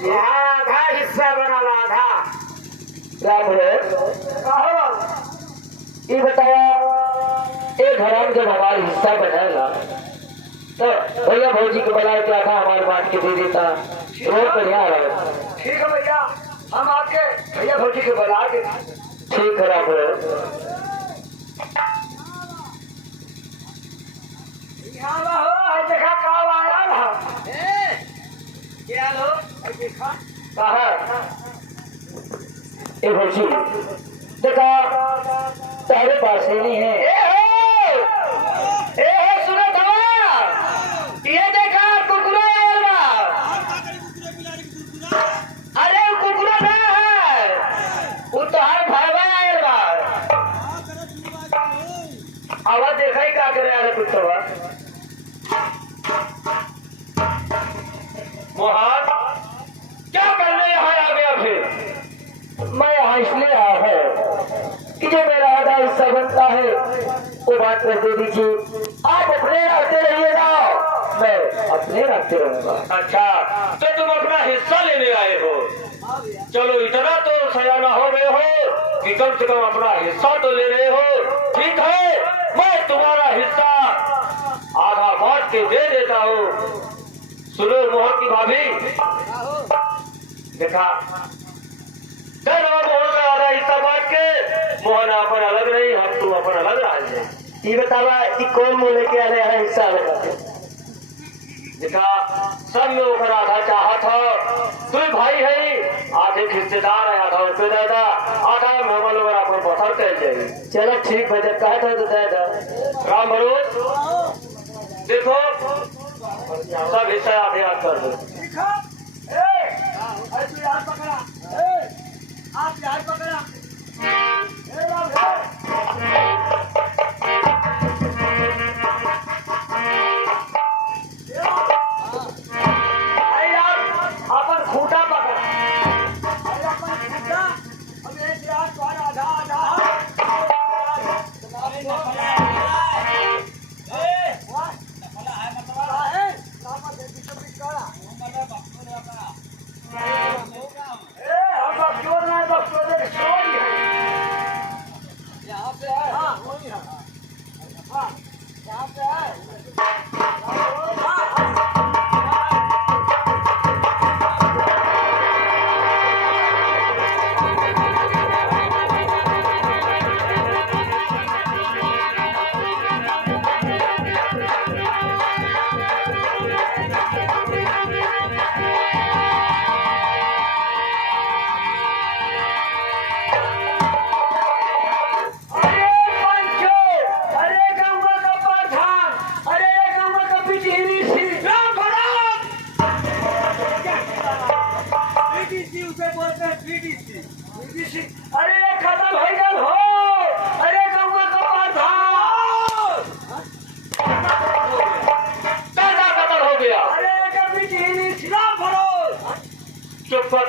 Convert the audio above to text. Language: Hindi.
जी आधा हिस्सा बनाला आधा। राम रे ये बताया ये घरान जब हमारा हिस्सा बनाएगा तो भैया भौजी को बुलाए क्या था हमारे बात के दे देता रोड पर यहाँ आ रहा है। ठीक है भैया, हम आपके भैया भौजी के बुला के। ठीक है राम रे यहाँ हो देखा कब आया ना क्या लो देखा कहा ए भौजी देखा तेरे पास ही नहीं है। सुनो दवा ये देखा कुकुरा आया बा। अरे वो कुकुरा ना है वो तो हर भाईवा आया बा। आवाज देखा ही क्या करे यार कुत्ता मोहन क्या करने यहाँ आ गया फिर? मैं यहाँ इसलिए आया है कि जो मेरा आधा हिस्सा बनता है वो बात कर दे दीजिए। आप अपने रास्ते रहिएगा मैं अपने रास्ते रहूंगा। अच्छा तो तुम अपना हिस्सा लेने आए हो। चलो इतना तो सयाना हो गए हो कि कम से कम अपना हिस्सा तो ले रहे हो। ठीक है मैं तुम्हारा हिस्सा आधा बांट के दे देता हूँ। सुनो मोहन की भाभी देखा मोहन का आधा हिस्सा बांट के मोहन अपन अलग रही हम तुम अपन अलग रहे। ये बतावा कि कौन मुँह लेके आ रहा है हिस्सा लगा देखा सब में ऊपर आधा चाहत हो। तू भाई है आधे हिस्सेदार है आधा पे दादा आधा मेहमान लोग अपन बसर कर जाएगी। चलो ठीक है जब कहा था तो दे दो। राम भरोस देखो सब हिस्सा आधे हाथ कर दो। अपन खूटा पकड़ा अरे खत्म हो गया हो। अरे गौवा का खत्म हो गया। अरे कभी चुप कर